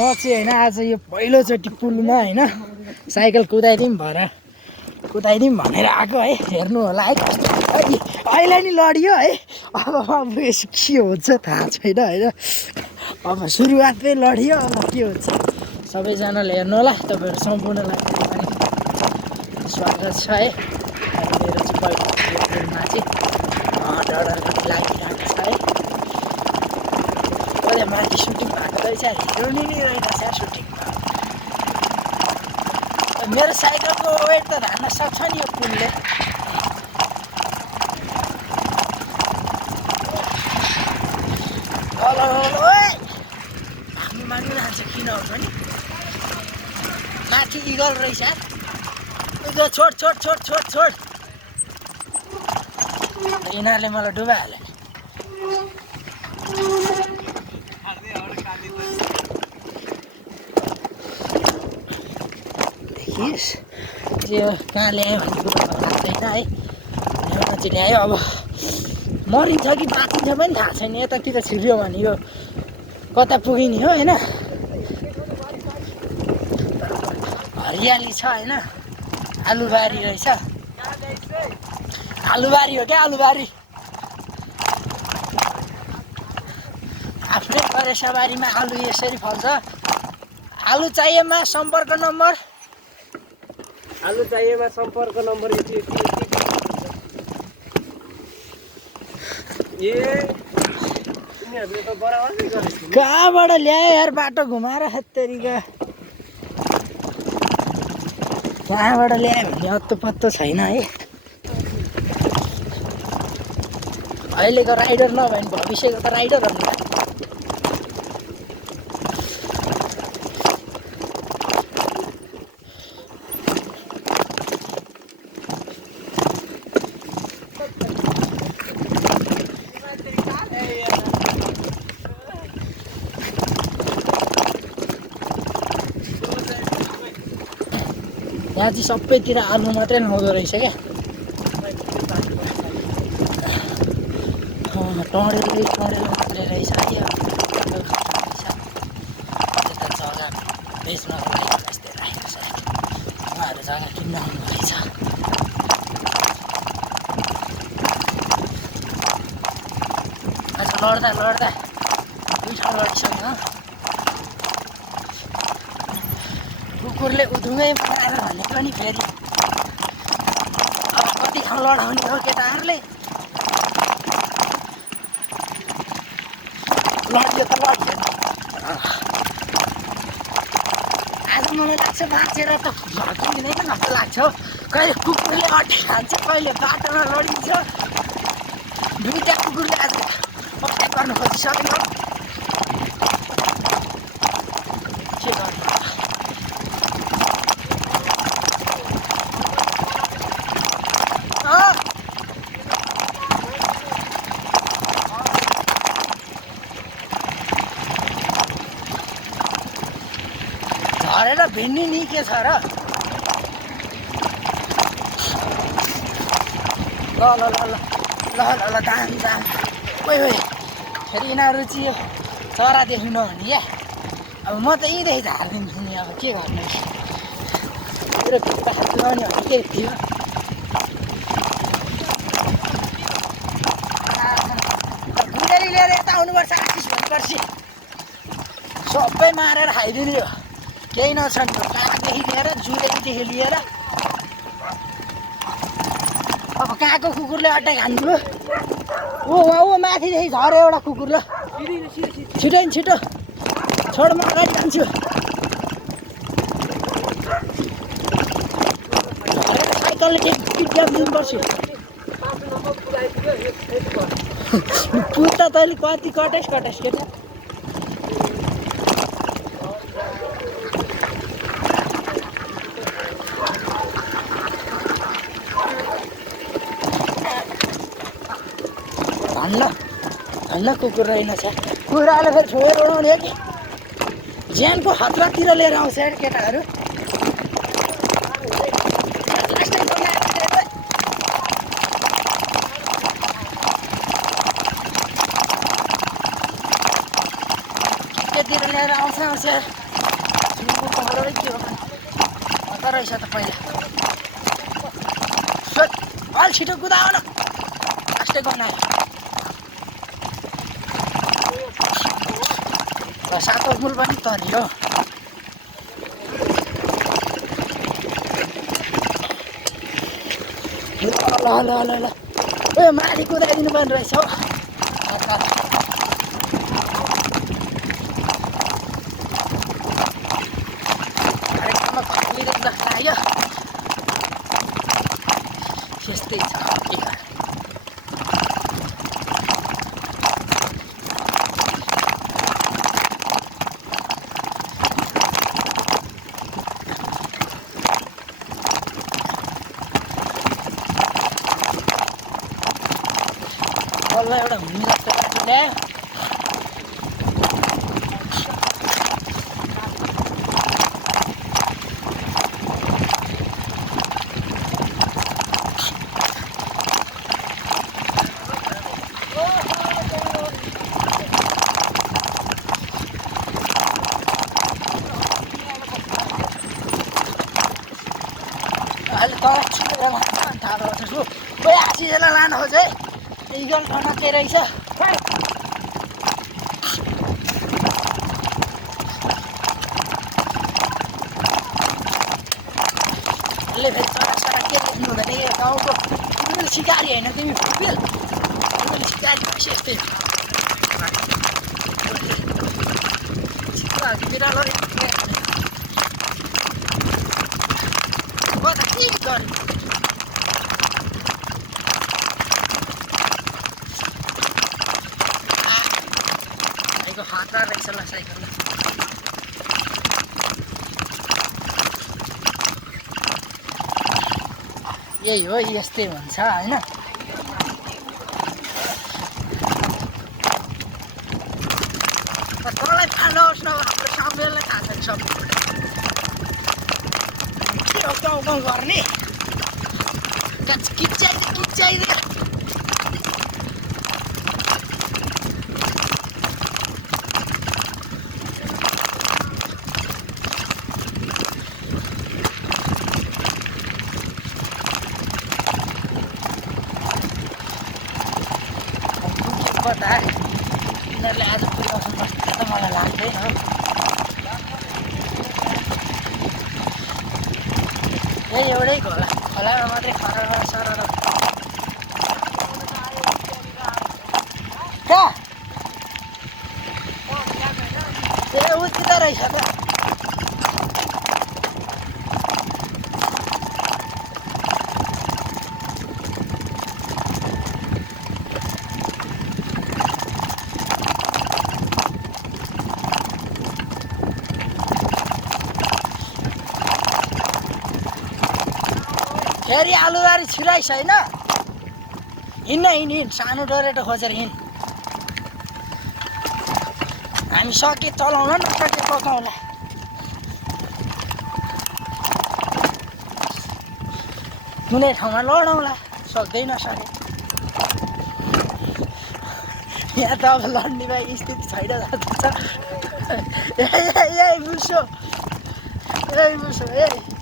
म चाहिँ होइन आज यो पहिलोचोटि पुलमा होइन साइकल कुदाइदिउँ भनेर आएको है। हेर्नु होला है अहिले नि लडियो है। अब यसो के हुन्छ थाहा छैन होइन। अब सुरुवातमै लडियो, अब के हुन्छ सबैजनाले हेर्नु होला। तपाईँहरू सम्पूर्णलाई स्वागत छ है। मेरो चाहिँ पहिलो पुलमा चाहिँ डर पनि लागिरहेको छ है। कहिले माथि सुटिङ भएको रहेछ, हिँड्नु नि रहेछ सुटिङमा। मेरो साइकलको वेट त धान्न सक्छ नि यो पुलले। माग्नु जान्छ किन हो पनि माथि इगल रहेछ। छोड छोड छोड छोड छोड। यिनीहरूले मलाई डुबाइहाल्यो। देखिस् त्यो कहाँ ल्यायो भन्ने कुरा थाहा छैन है। ल्याउन चाहिँ ल्यायो। अब मरिन्छ कि बाँचिन्छ पनि थाहा छैन। यतातिर छिर्यो भने यो कता पुगिने हो होइन। हरियाली छ होइन। आलुबारी रहेछ। आलुबारी हो क्या, आलुबारी। आफ्नै करेसाबारीमा आलु यसरी फल्छ। आलु चाहिएमा सम्पर्क नम्बर। आलु चाहिएमा सम्पर्क नम्बर कहाँबाट ल्यायो यार, बाटो घुमाएर हत्तेरीका। कहाँबाट ल्यायो भने अत्तो पत्तो छैन है। अहिलेको राइडर नभए भने भविष्यको त राइडर हो नि। यहाँ चाहिँ सबैतिर आलु मात्रै नहुँदो रहेछ क्या। टँडेलो मात्रै रहेछ क्या। यता जग्गा बेच्नको लागि यस्तै राखेको छ। उहाँहरू जग्गा किन्न आउनु रहेछ। आज लड्दा दुई ठाउँ लडिसक्यो। कुकुरले उधुमै बनाएर भनेको नि फेरि। अब कति ठाउँ लडाउने हो केटाहरूले। लड्यो त लड्यो। आज मलाई लाग्छ बाँचेर त भड्किँदैन जस्तो लाग्छ। कहिले कुकुरले अड्डी खान्छ, कहिले बाटोमा लडिन्छ। दुईवटा कुकुरले आज अट्याक गर्न खोजिसक्यो। के गर्नु झरेर भिन्नी नि के छ र। ल ल ल ल ल ल ल दाम दाम। ओइ फेरि यिनीहरू चाहिँ यो चरा देख्नु नहुने क्या। अब म त यहीँदेखि झारिदिन्छु नि। अब के गर्नु मेरो भित्ता हाल्ने भने के थियो। गुडेरी लिएर यता आउनुपर्छ। आशिष भनेपछि सबै मारेर खाइदिने हो। केही नछन्। कागदेखि लिएर जुरेदेखि लिएर। अब कहाँको कुकुरले अट्याक हान्छु। ओ माथिदेखि झऱ्यो एउटा कुकुर। ल छिटो नि छिटो छोड, म अगाडि जान्छु। साइकलले टिप दिनुपर्छ। पुल त तैँले कति कटेस केटा। धन्न कुकुर रहेनछ। कुखुराले फेरि छोएर उडाउने कि ज्यानको खतरातिर लिएर आउँछ यार केटाहरू। त्यतिर लिएर आउँछ है के हो कता रहेछ त पहिला सोच अल छिटो कुदाउ न आस्ते गनायो सातो फुल पनि तरियो ल ल ल ल ए माथि कुदाइदिनु पर्ने रहेछ हौ लाग्यो त्यस्तै छ बल्ल एउटा हुने जस्तो बाटो ल्यायो अहिले तल छिरेर लानु थाहा छ खोइ आसिजलाई लानु खोजे इगल ठाउँमा के रहेछ यसले फेरि चराचरा के लेख्नु भने यो गाउँको फुटबल सिकारी होइन तिमी फुटबल सिकारी भएपछि यस्तै बिरालो कता के गर्नु खतरा रहेछ ल साइकल यही हो यस्तै हुन्छ होइन तँलाई थाहा नहोस् न हाम्रो सबैलाई थाहा छ सब के हो गाउँ गाउँ गर्ने किच्चाइदियो यिनीहरूले आज पुर्याउँछ जस्तो त मलाई लाग्दैन यही एउटै खोलामा मात्रै खर सर कहाँ ए उति रहेछ त फेरि आलुबारी छिराइस होइन हिँड सानो डोरेटो खोजेर हिँड हामी सके चलाउला नसके पकाउँला कुनै ठाउँमा लडाउँला सक्दै नसके यहाँ त अब लड्ने भाइ स्थिति छैन जाँदैछ ए मुसो